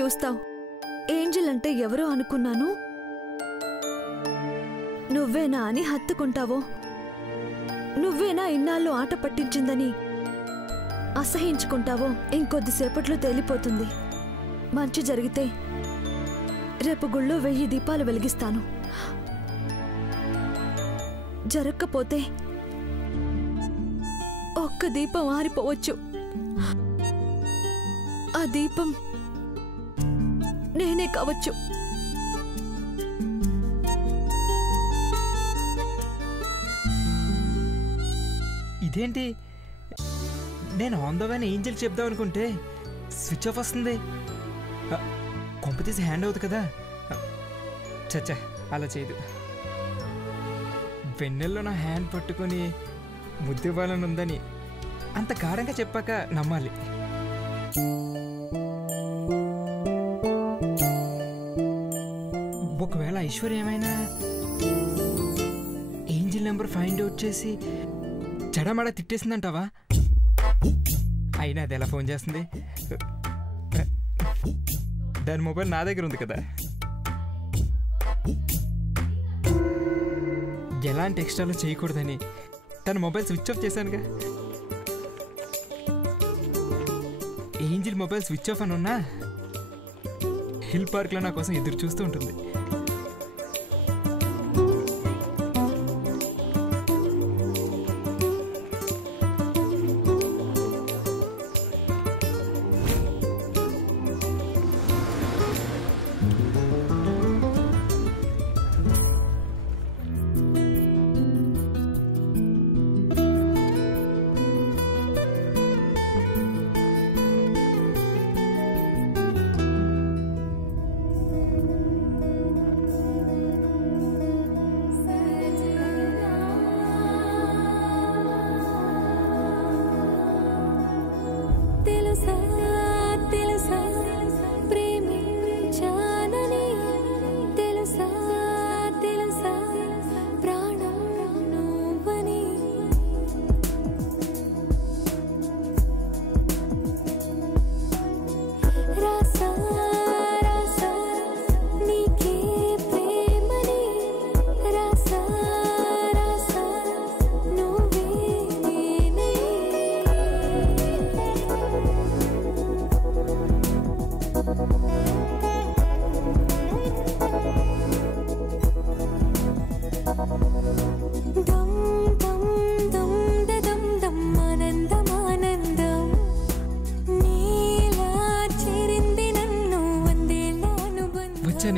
చూస్తావు? ఏంజెల్ అంటే ఎవరో అనుకున్నాను, నువ్వేనా అని హత్తుకుంటావో? నువ్వేనా ఇన్నాళ్ళు ఆట పట్టించిందని అసహించుకుంటావో? ఇంకొద్దిసేపట్లో తేలిపోతుంది. మంచి జరిగితే రేపు గుళ్ళో 1000 దీపాలు వెలిగిస్తాను. జరగకపోతే ఒక్క దీపం ఆరిపోవచ్చు. ఆ దీపం నేనే కావచ్చు. ఇదేంటి, నేను ఆన్ ద వేని ఏంజెల్ చెప్దాం అనుకుంటే స్విచ్ ఆఫ్ వస్తుంది. కొంప తీసి హ్యాండ్ అవుతుంది కదా. చచ్చా, అలా చేయదు. వెన్నెల్లో నా హ్యాండ్ పట్టుకొని ముద్దివ్వాలని ఉందని అంత గాఢంగా చెప్పాక నమ్మాలి. ఒకవేళ ఐశ్వర్య ఏమైనా ఏంజెల్ నెంబర్ ఫైండ్ అవుట్ చేసి చెడమడ తిట్టేసిందంటావా? అయినా అది ఎలా ఫోన్ చేస్తుంది? దాని మొబైల్ నా దగ్గర ఉంది కదా. ఎలాంటి ఎక్స్ట్రాలు చేయకూడదని తన మొబైల్ స్విచ్ ఆఫ్ చేశానుగా. ఏంజిల్ మొబైల్ స్విచ్ ఆఫ్ అని ఉన్నా హిల్ పార్క్లో నా కోసం ఎదురు చూస్తూ ఉంటుంది.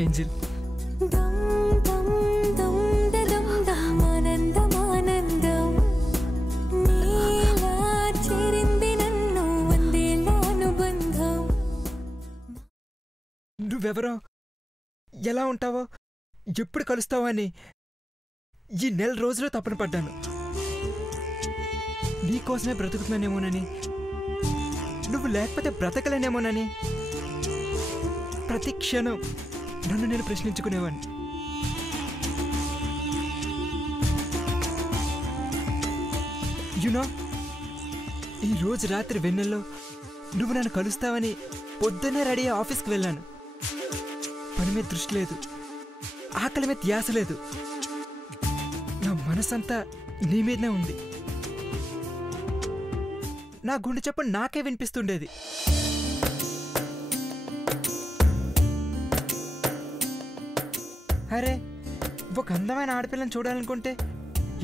ఏంజిల్, నువ్వెవరో, ఎలా ఉంటావో, ఎప్పుడు కలుస్తావో అని ఈ నెల రోజులు తపన పడ్డాను. నీకోసమే బ్రతుకుతున్నానేమోనని, నువ్వు లేకపోతే బ్రతకలేనేమోనని ప్రతి క్షణం నన్ను నేను ప్రశ్నించుకునేవాడిని. యునో, ఈరోజు రాత్రి వెన్నెల్లో నువ్వు నన్ను కలుస్తావని పొద్దున్నే రెడీ ఆఫీస్కి వెళ్ళాను. పని మీద దృష్టి లేదు, ఆకలి మీద ధ్యాస లేదు, నా మనసంతా నీ మీదనే ఉంది. నా గుండె చప్పుడు నాకే వినిపిస్తుండేది. అరే, ఒక అందమైన ఆడపిల్లని చూడాలనుకుంటే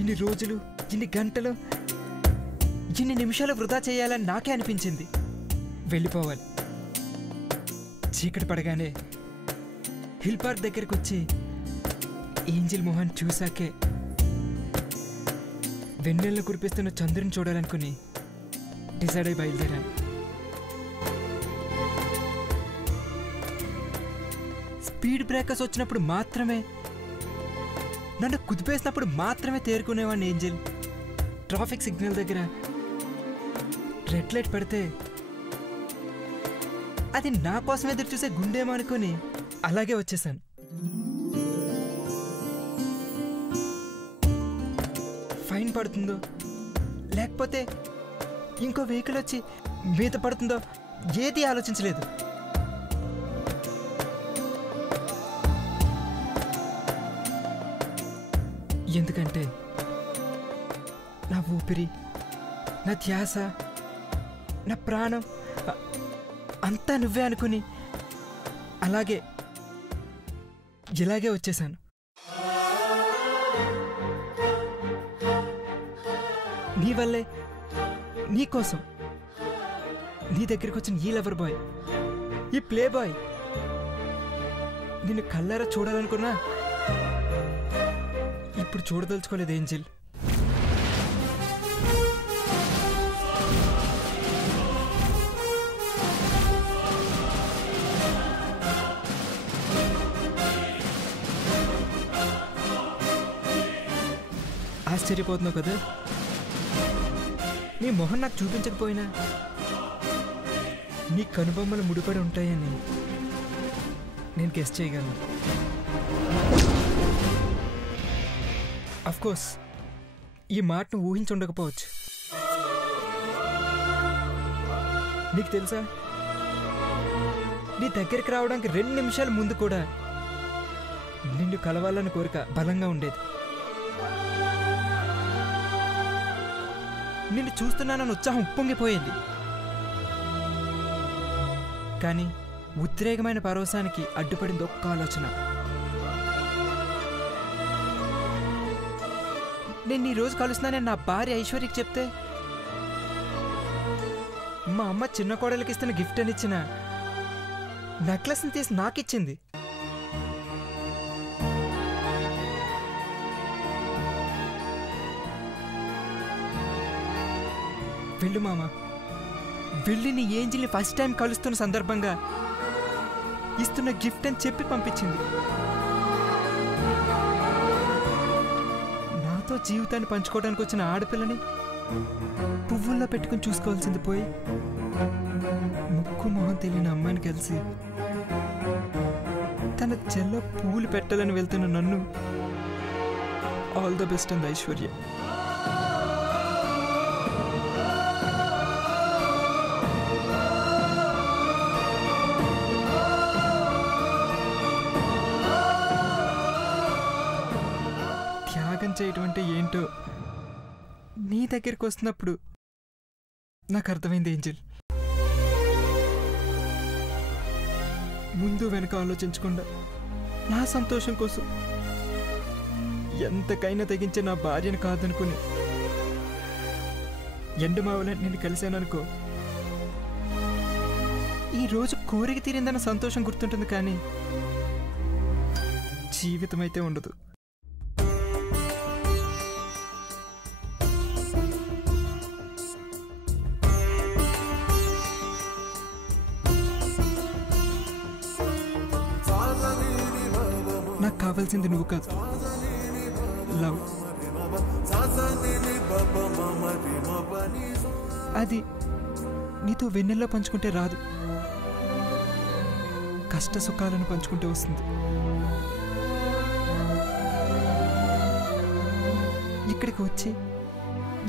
ఇన్ని రోజులు, ఇన్ని గంటలు, ఇన్ని నిమిషాలు వృధా చేయాలని నాకే అనిపించింది. వెళ్ళిపోవాలి. చీకటి పడగానే హిల్ పార్క్ దగ్గరికి వచ్చి ఏంజిల్ మొహన్ చూశాకే వెన్నెలను కురిపిస్తున్న చంద్రుని చూడాలనుకుని డిసైడ్ అయి బయలుదేరాను. స్పీడ్ బ్రేకర్స్ వచ్చినప్పుడు మాత్రమే, నన్ను కుదిపేసినప్పుడు మాత్రమే తేరుకునేవాడిని ఏంజిల్. ట్రాఫిక్ సిగ్నల్ దగ్గర రెడ్ లైట్ పడితే అది నా కోసం ఎదురు చూసే గుండేమో అనుకుని అలాగే వచ్చేసాను. ఫైన్ పడుతుందో లేకపోతే ఇంకో వెహికల్ వచ్చి మీద పడుతుందో ఏది ఆలోచించలేదు. ఎందుకంటే నా ఊపిరి, నా ధ్యాస, నా ప్రాణం అంతా నువ్వే అనుకుని ఇలాగే వచ్చేసాను. నీ వల్లే, నీ కోసం, నీ దగ్గరికి వచ్చిన ఈ లవర్ బాయ్, ఈ ప్లే బాయ్ నిన్ను కళ్ళారా చూడాలనుకున్నా ఇప్పుడు చూడదలుచుకోలేదు ఏంజిల్. ఆశ్చర్యపోతున్నావు కదా? నీ మొహం నాకు చూపించకపోయినా నీ కనుబొమ్మలు ముడిపడి ఉంటాయని నేను గెస్ చేయగలను. అఫ్కోర్స్ ఈ మాటను ఊహించుండకపోవచ్చు. నీకు తెలుసా, నీ దగ్గరికి రావడానికి 2 నిమిషాల ముందు కూడా నిన్ను కలవాలని కోరిక బలంగా ఉండేది. నిన్ను చూస్తున్నానని ఉత్సాహం ఉప్పొంగిపోయింది. కానీ ఉద్రేకమైన పరవశానికి అడ్డుపడింది ఒక్క ఆలోచన. నేను ఈ రోజు కలుస్తున్నానని నా భార్య ఐశ్వర్యకి చెప్తే మా అమ్మ చిన్న కోడలికి ఇస్తున్న గిఫ్ట్ అని ఇచ్చిన నెక్లెస్ని తీసి నాకిచ్చింది. వెళ్ళు మామ, వెళ్ళి నీ ఏంజిల్ని ఫస్ట్ టైం కలుస్తున్న సందర్భంగా ఇస్తున్న గిఫ్ట్ అని చెప్పి పంపించింది. నాతో జీవితాన్ని పంచుకోవడానికి వచ్చిన ఆడపిల్లని పువ్వుల్లో పెట్టుకుని చూసుకోవాల్సింది పోయి ముక్కు మొహం తెలియని అమ్మాయిని కలిసి తన చెల్లో పువ్వులు పెట్టాలని వెళ్తున్న నన్ను ఆల్ ద బెస్ట్ అంది ఐశ్వర్య. త్యాగం చేయటం అంటే ఏంటో నీ దగ్గరికి వస్తున్నప్పుడు నాకు అర్థమైంది ఏంజిల్. ముందు వెనక ఆలోచించకుండా నా సంతోషం కోసం ఎంతకైనా తెగించే నా భార్యను కాదనుకుని ఎండమావలని నేను కలిశాననుకో, ఈరోజు కోరిక తీరిందన్న సంతోషం గుర్తుంటుంది, కానీ జీవితం అయితే ఉండదు. నాకు కావాల్సింది నువ్వు కాదు, లవ్. అది నీతో వెన్నెల్లో పంచుకుంటే రాదు, కష్ట సుఖాలను పంచుకుంటే వస్తుంది. ఇక్కడికి వచ్చి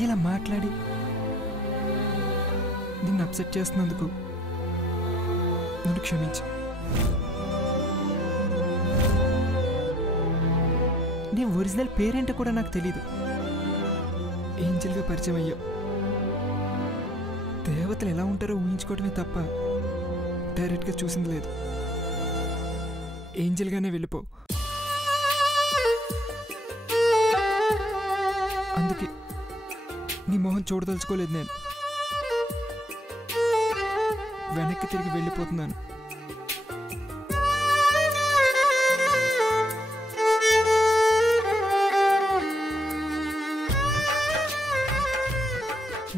ఇలా మాట్లాడి నిన్ను అప్సెట్ చేస్తున్నందుకు నన్ను క్షమించు. నీ ఒరిజినల్ పేరేంటో కూడా నాకు తెలీదు. ఏంజల్గా పరిచయం అయ్యావు. దేవతలు ఎలా ఉంటారో ఊహించుకోవటమే తప్ప డైరెక్ట్గా చూసింది లేదు. ఏంజల్గానే వెళ్ళిపో. అందుకే నీ మొహం చూడదలుచుకోలేదు. నేను వెనక్కి తిరిగి వెళ్ళిపోతున్నాను.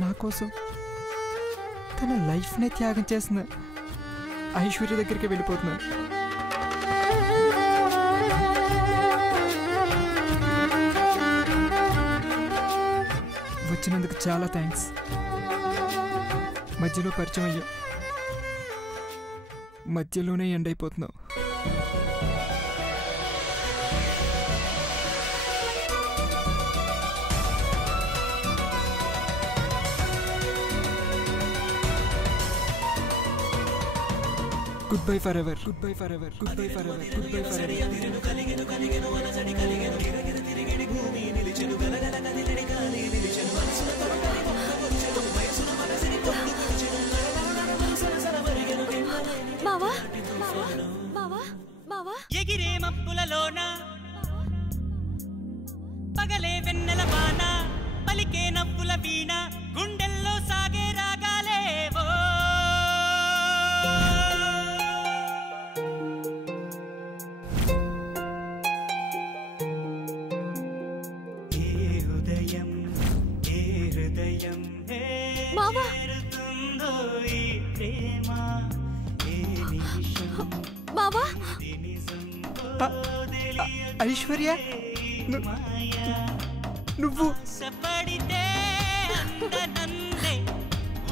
నా కోసం తన లైఫ్నే త్యాగం చేసిన ఐశ్వర్య దగ్గరికి వెళ్ళిపోతున్నాను. వచ్చినందుకు చాలా థ్యాంక్స్. మధ్యలో పరిచయం అయ్యా, మధ్యలోనే end అయిపోతున్నావు. Goodbye forever. Goodbye forever. Goodbye forever. Goodbye forever. పగలే వెన్నెల వాన పలికే నవ్వుల వీణ గుండెల్లో సాగే రాగాలేవో మావా మావా ఐశ్వర్య నువ్వు పడితే అందనందే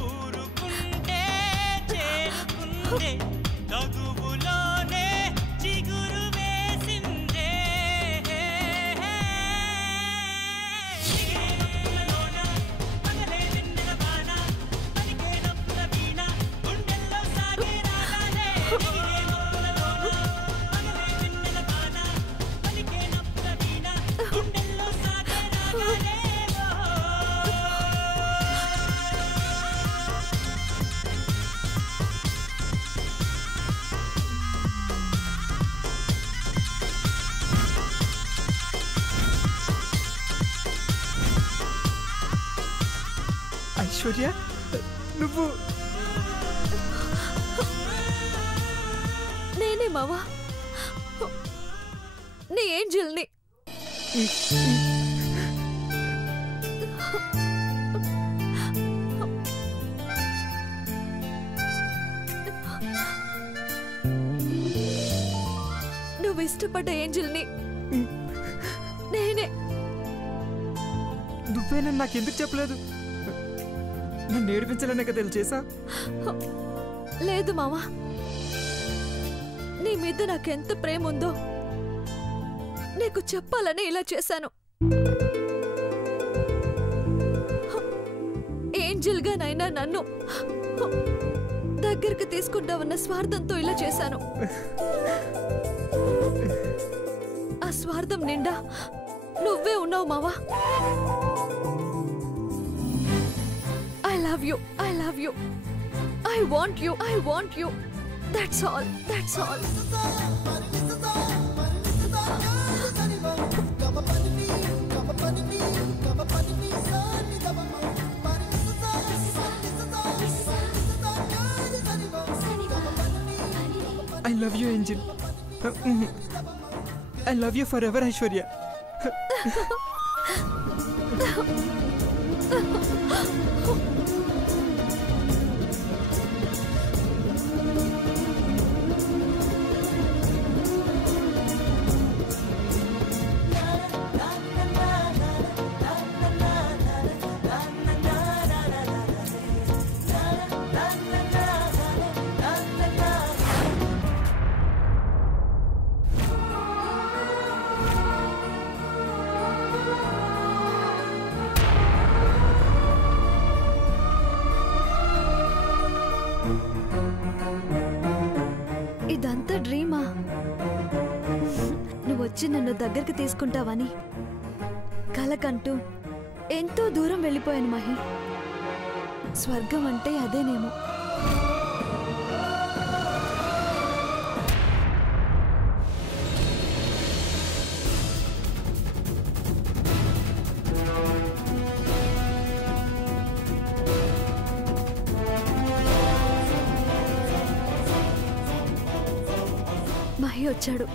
ఊరుకుంటే చేరుకుందే తగువులోనే చిగురు వేసిందే ఐశ్వర్య నువ్వు నేనే మావా నీ ఏంజల్ని నువ్వు ఇష్టపడ్డ ఏంజల్ని నేనే. నువ్వేనని నాకెందుకు చెప్పలేదు? నన్ను ఏడిపించాలనే కదా ఇలా చేసా? లేదు మావా, నీ మీద నాకెంత ప్రేమ ఉందో నీకు చెప్పాలని ఇలా చేశాను. ఏంజల్గానైనా నన్ను దగ్గరికి తీసుకుంటావన్న స్వార్థంతో ఇలా చేశాను. ఆ స్వార్థం నిండా నువ్వే ఉన్నావు మావా. I love you. I love you. I want you. I want you. That's all. That's all. I love you, Angel. I love you forever, Aishwarya. ఇదంతా డ్రీమా? నువ్వు వచ్చి నన్ను దగ్గరికి తీసుకుంటావని కలకంటూ ఎంతో దూరం వెళ్ళిపోయాను మహి. స్వర్గం అంటే అదేనేమో. మహి వచ్చాడు.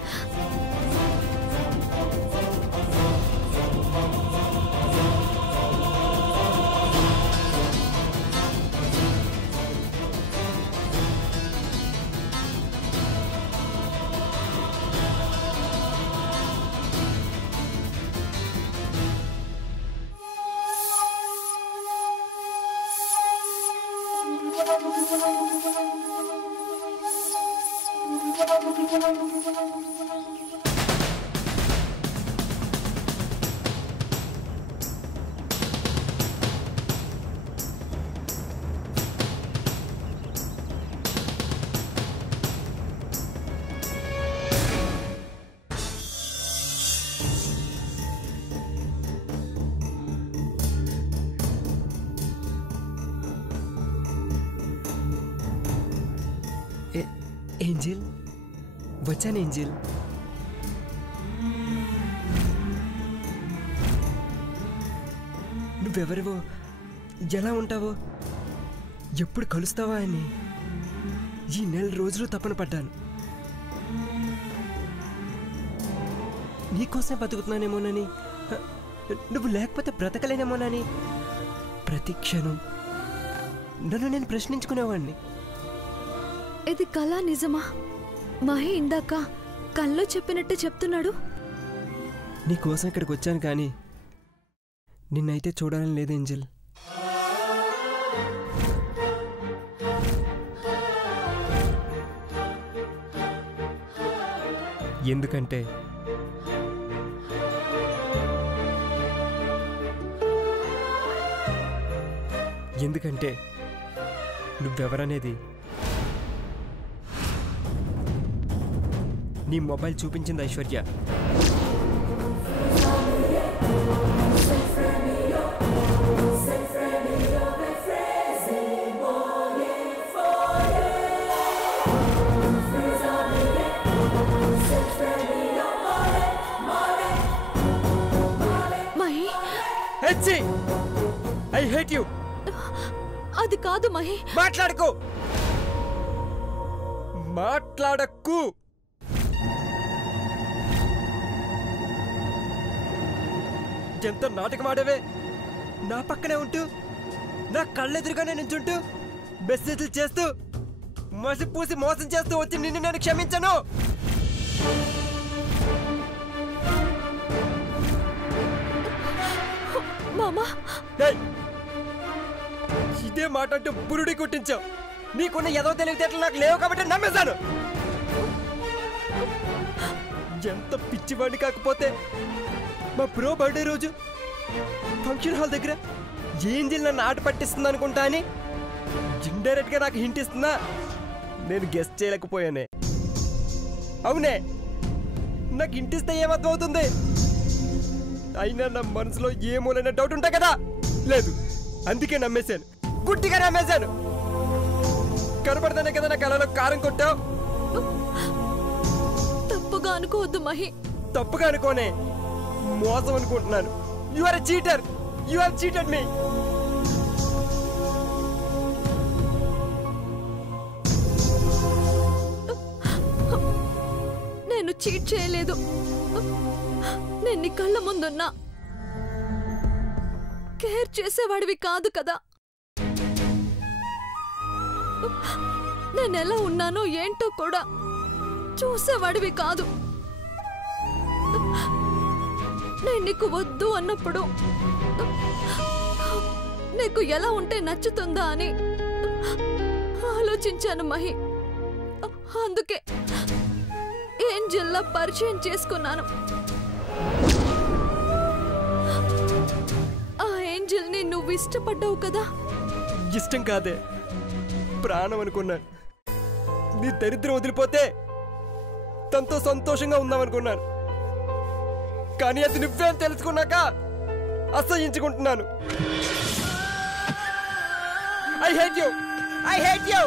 ఏంజెల్, వచ్చాను ఏంజెల్. నువ్వెవరివో, ఎలా ఉంటావో, ఎప్పుడు కలుస్తావా అని ఈ 4 రోజులు తపన పడ్డాను. నీకోసం బతుకుతున్నానేమోనని, నువ్వు లేకపోతే బ్రతకలేనేమోనని ప్రతి క్షణం నన్ను నేను ప్రశ్నించుకునేవాడిని. ఇది కళ నిజమా? మహి ఇందాక కల్లో చెప్పినట్టే చెప్తున్నాడు. నీకోసం ఇక్కడికి వచ్చాను కానీ నిన్నైతే చూడాలని లేదు ఏంజెల్. ఎందుకంటే నువ్వెవరనేది నీ మొబైల్ చూపించింది Aishwarya. Mahi, I hate you. అది కాదు మహి. మాట్లాడకు. ఎంత నాటకమాడవే. నా పక్కనే ఉంటూ, నా కళ్ళెదురుగానే నుంచుంటూ, మెసేజ్లు చేస్తూ, మసిపూసి మోసం చేస్తూ వచ్చి నిన్ను నేను క్షమించను. మామా, ఇదే మాట అంటూ బురుడి కుట్టించావు. నీకున్న ఏదో తెలివితేటలు నాకు లేవు కాబట్టి నమ్మేశాను. ఎంత పిచ్చివాడిని కాకపోతే మా బ్రో బర్త్డే రోజు ఫంక్షన్ హాల్ దగ్గర ఏంజిల్ నన్ను ఆట పట్టిస్తుంది అనుకుంటా అని ఇండైరెక్ట్ గా నాకు హింట్ ఇస్తున్నా. నేను గెస్ట్ చేయలేకపోయానే. అవునే, నాకు హింట్ ఇస్తే ఏమర్థం అవుతుంది? అయినా నా మనసులో ఏమోలైన డౌట్ ఉంటాయి కదా. లేదు, అందుకే నమ్మేశాను. గుడ్డిగా నమ్మేశాను. కనపడతానే కదా నా కళ్ళలో కారం కొట్టావు. తప్పుగా అనుకోవద్దు మహి. తప్పుగా అనుకోనే, మోసం అనుకుంటున్నాను. You are a cheater. You have cheated me. నేను చీట్ చేయలేదు. నేను నీ కళ్ళ ముందున్నా. కేర్ చేసేవాడివి కాదు కదా. నేనెలా ఉన్నానో ఏంటో కూడా చూసేవాడివి కాదు. నేను నీకు వద్దు అన్నప్పుడు నీకు ఎలా ఉంటే నచ్చుతుందా అని ఆలోచించాను మహి. అందుకే ఏంజెల్లా పరిచయం చేసుకున్నాను. ఆ ఏంజెల్ని నువ్వు ఇష్టపడ్డావు కదా. ఇష్టం కాదే, ప్రాణం అనుకున్నాను. నీ దరిద్రం వదిలిపోతే తనతో సంతోషంగా ఉందామనుకున్నాను. కానీ అది నువ్వే అని తెలుసుకున్నాక అసహించుకుంటున్నాను. I hate you. I hate you.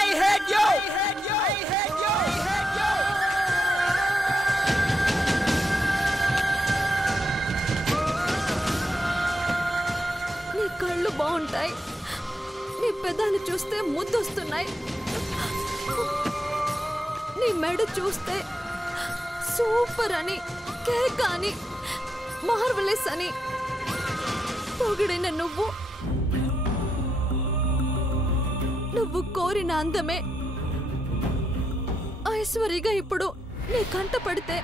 I hate you. నీ కళ్ళు బాగుంటాయి. నీ పెదాలు చూస్తే ముద్దొస్తున్నాయి. నీ మెడ చూస్తే సూపర్ అని, కేక్ అని, మార్వెలస్ అని పొగిడిన నువ్వు కోరిన అందమే ఐశ్వర్యగా ఇప్పుడు నీ కంట పడితే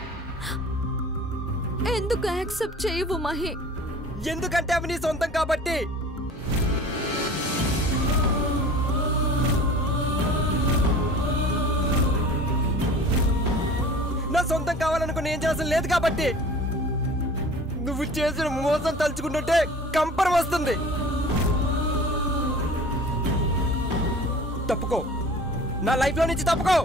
ఎందుకు యాక్సెప్ట్ చేయవు మహి? ఎందుకంటే అవి నీ సొంతం కాబట్టి. నా సొంతం కావాలనుకుని ఏం చేయాల్సిన లేదు కాబట్టి. నువ్వు చేసిన మోసం తలుచుకుంటుంటే కంపరం వస్తుంది. తప్పుకో, నా లైఫ్ లో నుంచి తప్పుకో.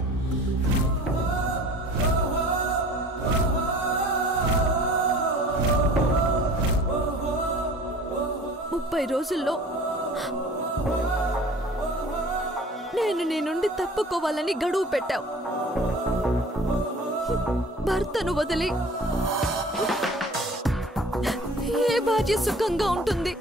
రోజుల్లో నేను నీ నుండి తప్పుకోవాలని గడువు పెట్టావు. భర్తను వదిలి ఏ భార్య సుఖంగా ఉంటుంది?